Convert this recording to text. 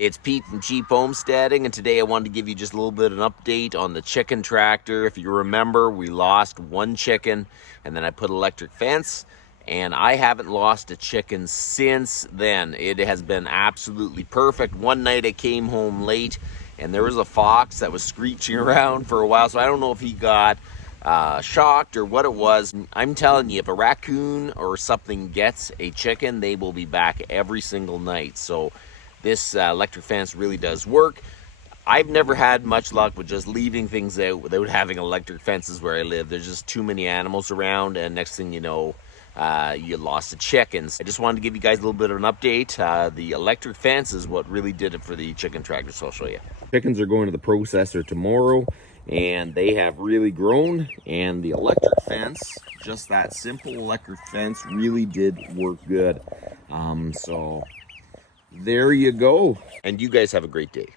It's Pete from Cheap Homesteading, and today I wanted to give you just a little bit of an update on the chicken tractor. If you remember, we lost one chicken, and then I put electric fence, and I haven't lost a chicken since then. It has been absolutely perfect. One night I came home late, and there was a fox that was screeching around for a while, so I don't know if he got shocked or what it was. I'm telling you, if a raccoon or something gets a chicken, they will be back every single night. So this electric fence really does work. I've never had much luck with just leaving things out without having electric fences where I live. There's just too many animals around, and next thing you know, you lost the chickens. I just wanted to give you guys a little bit of an update. The electric fence is what really did it for the chicken tractor, so I'll show you. Chickens are going to the processor tomorrow, and they have really grown, and the electric fence, just that simple electric fence, really did work good. So there you go. And you guys have a great day.